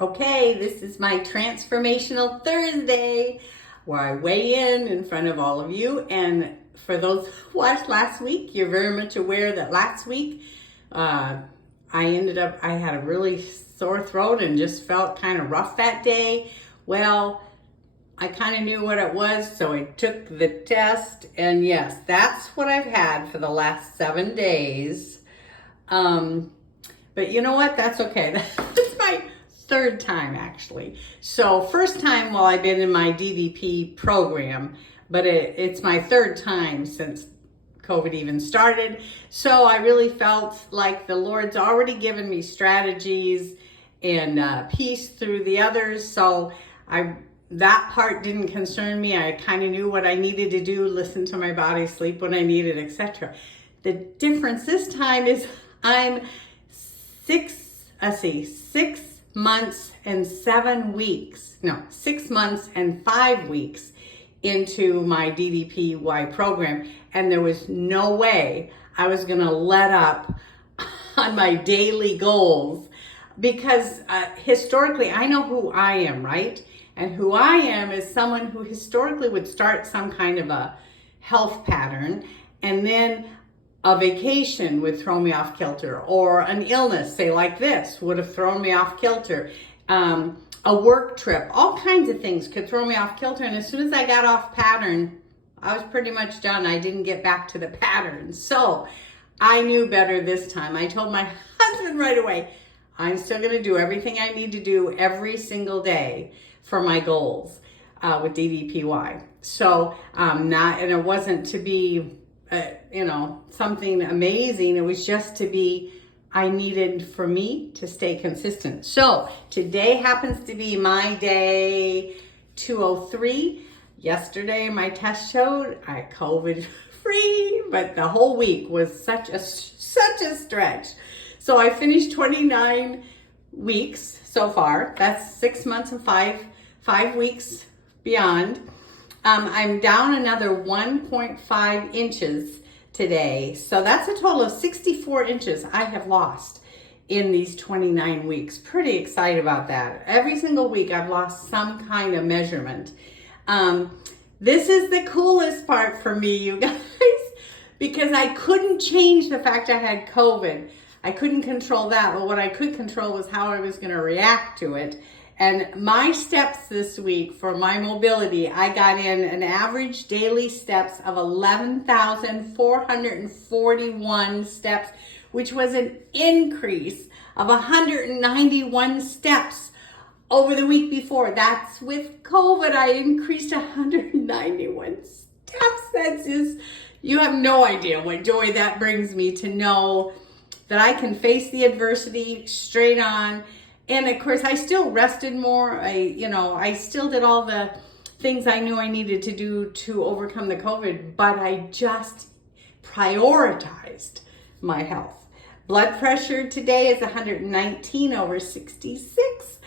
Okay, this is my Transformational Thursday where I weigh in front of all of you. And for those who watched last week, you're very much aware that last week I had a really sore throat and just felt kind of rough that day. Well, I kind of knew what it was, so I took the test, and yes, that's what I've had for the last 7 days. But you know what? That's okay. That's my third time, actually. So first time while I've been in my DDP program, but it's my third time since COVID even started. So I really felt like the Lord's already given me strategies and peace through the others. So that part didn't concern me. I kind of knew what I needed to do, listen to my body, sleep when I needed, etc. The difference this time is I'm 6 months and 7 weeks, no, 6 months and 5 weeks into my DDPY program, and there was no way I was gonna let up on my daily goals because historically I know who I am, right? And who I am is someone who historically would start some kind of a health pattern, and then a vacation would throw me off kilter, or an illness, say like this, would have thrown me off kilter. A work trip, all kinds of things could throw me off kilter. And as soon as I got off pattern, I was pretty much done. I didn't get back to the pattern. So I knew better this time. I told my husband right away, I'm still going to do everything I need to do every single day for my goals with DDPY. So and it wasn't to be, something amazing. It was just to be, I needed for me to stay consistent. So today happens to be my day 203. Yesterday my test showed I COVID free, but the whole week was such a stretch. So I finished 29 weeks so far. That's 6 months and five weeks beyond. I'm down another 1.5 inches today. So that's a total of 64 inches I have lost in these 29 weeks. Pretty excited about that. Every single week I've lost some kind of measurement. This is the coolest part for me, you guys, because I couldn't change the fact I had COVID. I couldn't control that, but what I could control was how I was going to react to it. And my steps this week for my mobility, I got in an average daily steps of 11,441 steps, which was an increase of 191 steps over the week before. That's with COVID. I increased 191 steps. That's just, you have no idea what joy that brings me to know that I can face the adversity straight on. And of course, I still rested more. I still did all the things I knew I needed to do to overcome the COVID, but I just prioritized my health. Blood pressure today is 119/66,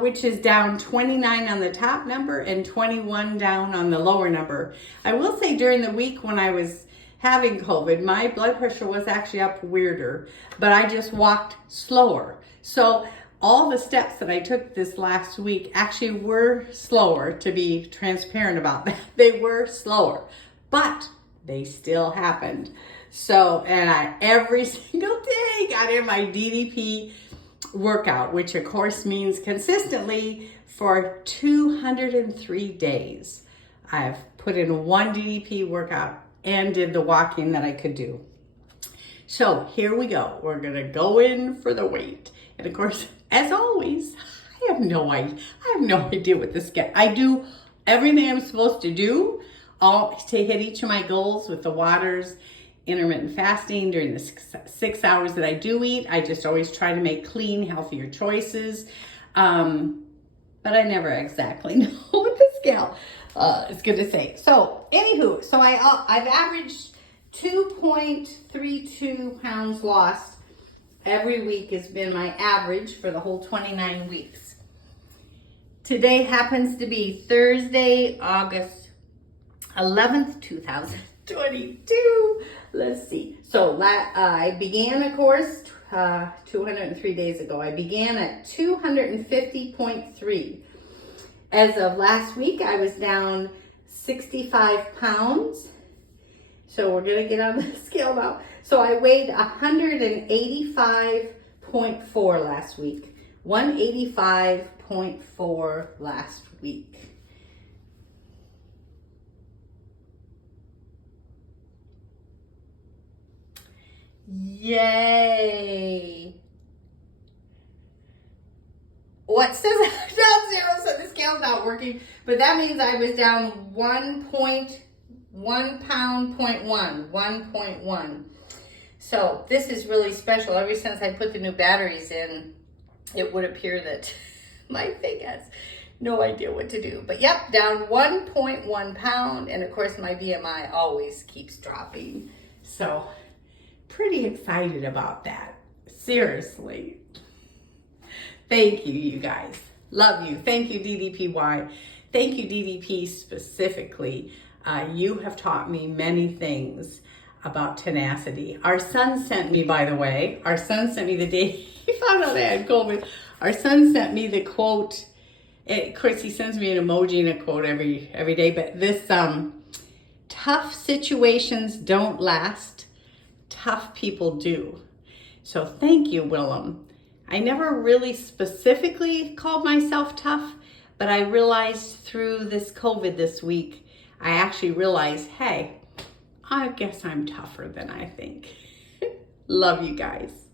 which is down 29 on the top number and 21 down on the lower number. I will say during the week when I was having COVID, my blood pressure was actually up weirder, but I just walked slower. So all the steps that I took this last week actually were slower, to be transparent about that. They were slower, but they still happened. So, and I every single day got in my DDP workout, which of course means consistently for 203 days. I've put in one DDP workout and did the walking that I could do. So here we go. We're gonna go in for the weight. And of course, as always, I have no idea what this gets. I do everything I'm supposed to do to hit each of my goals with the waters, intermittent fasting during the 6 hours that I do eat. I just always try to make clean, healthier choices. But I never exactly know what the scale is going to say. So anywho, I've averaged 2.32 pounds lost every week has been my average for the whole 29 weeks. Today happens to be Thursday, August 11th, 2022. Let's see. So I began, of course, 203 days ago. I began at 250.3. As of last week, I was down 65 pounds. So we're gonna get on the scale now. So I weighed 185.4 last week. 185.4 last week. Yay! What says I'm down 0, so the scale's not working, but that means I was down 1.1 pound, 1.1. So this is really special. Ever since I put the new batteries in, it would appear that my thing has no idea what to do. But yep, down 1.1 pound, and of course my BMI always keeps dropping. So pretty excited about that. Seriously. Thank you, you guys. Love you. Thank you, DDPY. Thank you, DDP specifically. You have taught me many things about tenacity. Our son sent me, by the way, our son sent me the day he found out I had COVID. Our son sent me the quote. Of course, he sends me an emoji and a quote every day, but this, tough situations don't last. Tough people do. So thank you, Willem. I never really specifically called myself tough, but I realized through this COVID this week, I actually realized, hey, I guess I'm tougher than I think. Love you guys.